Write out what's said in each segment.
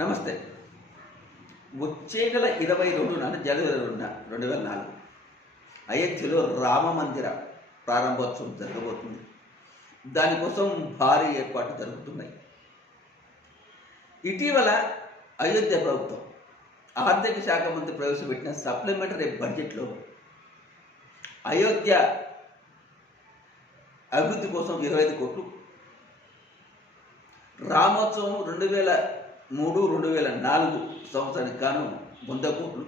నమస్తే. వచ్చే నెల 22న జనవరి 2న 2004 అయోధ్యలో రామ మందిర ప్రారంభోత్సవం జరగబోతుంది. దానికోసం భారీ ఏర్పాట్లు జరుగుతున్నాయి. ఇటీవల అయోధ్య ప్రభుత్వం ఆర్థిక శాఖ మంత్రి ప్రవేశపెట్టిన సప్లిమెంటరీ బడ్జెట్లో అయోధ్య అభివృద్ధి కోసం 25 కోట్లు, రామోత్సవం 2003-2004 సంవత్సరానికి గాను 100 కోట్లు,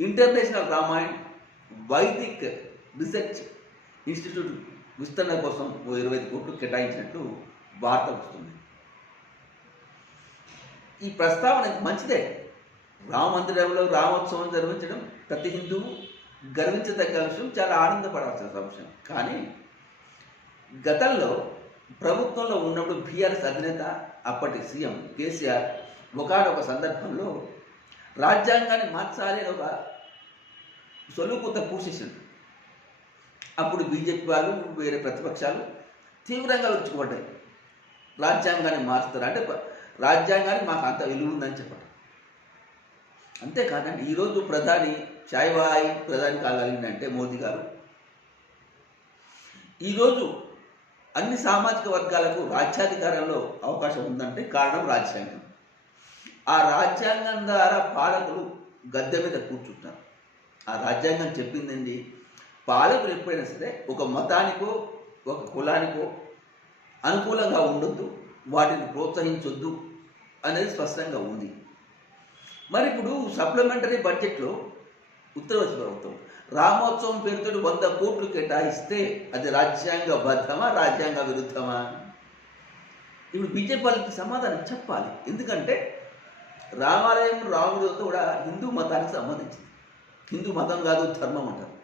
international Ramayan Vaidik research institute విస్తరణ కోసం 25 కోట్లు కేటాయించినట్లు వార్త వస్తుంది. ఈ ప్రస్తావన మంచిదే. రామ మందిరంలో రామోత్సవం నిర్వహించడం ప్రతి హిందువు గర్వించదగ్గ విషయం, చాలా ఆనందపడాల్సిన విషయం. కానీ గతంలో ప్రభుత్వంలో ఉన్నప్పుడు బీఆర్ఎస్ అధినేత అప్పటి సీఎం కేసీఆర్ ఒకనొక సందర్భంలో రాజ్యాంగాన్ని మార్చాలి అని ఒక సొలుకుత పూసేసింది. అప్పుడు బీజేపీ వాళ్ళు, వేరే ప్రతిపక్షాలు తీవ్రంగా విరుచుకుపడ్డాయి. రాజ్యాంగాన్ని మారుస్తారు అంటే రాజ్యాంగానికి మాకు అంత విలువ ఉందని చెప్పడం. అంతేకాదండి, ఈరోజు ప్రధాని చాయ్వాయ్ ప్రధాని కాగలిగిందంటే మోదీ గారు ఈరోజు అన్ని సామాజిక వర్గాలకు రాజ్యాధికారంలో అవకాశం ఉందంటే కారణం రాజ్యాంగం. ఆ రాజ్యాంగం ద్వారా పాలకులు గద్దె మీద కూర్చుంటారు. ఆ రాజ్యాంగం చెప్పిందండి, పాలకులు ఎప్పుడైనా సరే ఒక మతానికో ఒక కులానికో అనుకూలంగా ఉండొద్దు, వాటిని ప్రోత్సహించొద్దు అనేది స్పష్టంగా ఉంది. మరి ఇప్పుడు సప్లిమెంటరీ బడ్జెట్లో ఉత్తరప్రదేశ్ ప్రభుత్వం రామోత్సవం పేరుతో 100 కోట్లు కేటాయిస్తే అది రాజ్యాంగబద్ధమా, రాజ్యాంగ విరుద్ధమా? ఇప్పుడు బీజేపీ వాళ్ళకి సమాధానం చెప్పాలి. ఎందుకంటే రామాలయం రాముడితో కూడా హిందూ మతానికి సంబంధించింది. హిందూ మతం కాదు, ధర్మం అంటారు.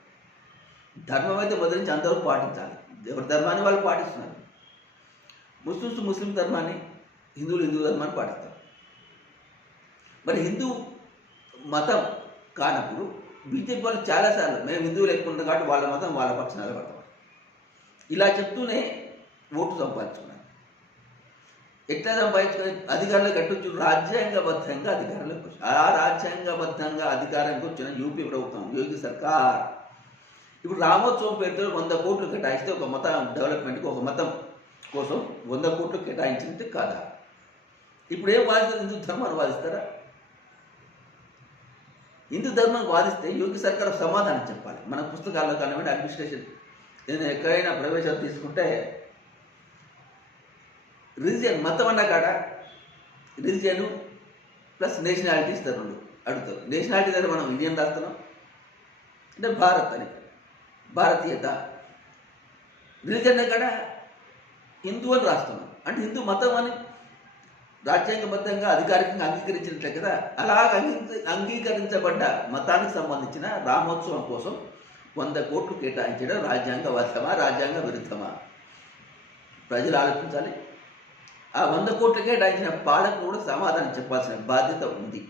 ధర్మం అయితే మొదటి అందరూ పాటించాలి. ఎవరి ధర్మాన్ని వాళ్ళు పాటిస్తున్నారు. ముస్లిమ్స్ ముస్లిం ధర్మాన్ని, హిందువులు హిందూ ధర్మాన్ని పాటిస్తారు. మరి హిందూ మతం కానప్పుడు బీజేపీ వాళ్ళు చాలాసార్లు మేము హిందువులు ఎక్కువ ఉంటాం కాబట్టి వాళ్ళ మతం వాళ్ళ పక్షాన నిలబడతాం ఇలా చెప్తూనే ఓటు సంపాదించుకున్నారు. ఎట్లా సంపాదించుకుని అధికారంలోకి కట్టొచ్చు? రాజ్యాంగబద్ధంగా అధికారంలోకి వచ్చి ఆ రాజ్యాంగబద్ధంగా అధికారానికి వచ్చిన యూపీ ప్రభుత్వం, యోగి సర్కార్ ఇప్పుడు రామోత్సవం పేరుతో 100 కోట్లు కేటాయిస్తే ఒక మత డెవలప్మెంట్కి, ఒక మతం కోసం 100 కోట్లు కేటాయించినట్టు కాదా? ఇప్పుడు ఏం వాదిస్తారు? హిందూ ధర్మాన్ని వాదిస్తారా? హిందూ ధర్మాన్ని వాదిస్తే యోగి సర్కార్ సమాధానం చెప్పాలి. మన పుస్తకాల్లో కానివ్వండి, అడ్మినిస్ట్రేషన్, నేను ఎక్కడైనా ప్రవేశాలు తీసుకుంటే రిలీజియన్, మతం అన్న కాడ రిలీజియన్ ప్లస్ నేషనాలిటీ ఇస్తారు, రెండు అడుగుతారు. నేషనాలిటీ దగ్గర మనం ఇండియన్ రాస్తున్నాం అంటే భారత్ అని, భారతీయత. రిలీజియన్ కాడ హిందూ అని రాస్తున్నాం అంటే హిందూ మతం అని రాజ్యాంగబద్ధంగా అధికారికంగా అంగీకరించినట్లే కదా. అలాగ అంగీకరించబడ్డ మతానికి సంబంధించిన రామోత్సవం కోసం 100 కోట్లు కేటాయించడం రాజ్యాంగబద్ధమా, రాజ్యాంగ విరుద్ధమా? ప్రజలు ఆలోచించాలి. ఆ 100 కోట్లు కేటాయించిన పాలకులు కూడా సమాధానం చెప్పాల్సిన బాధ్యత ఉంది.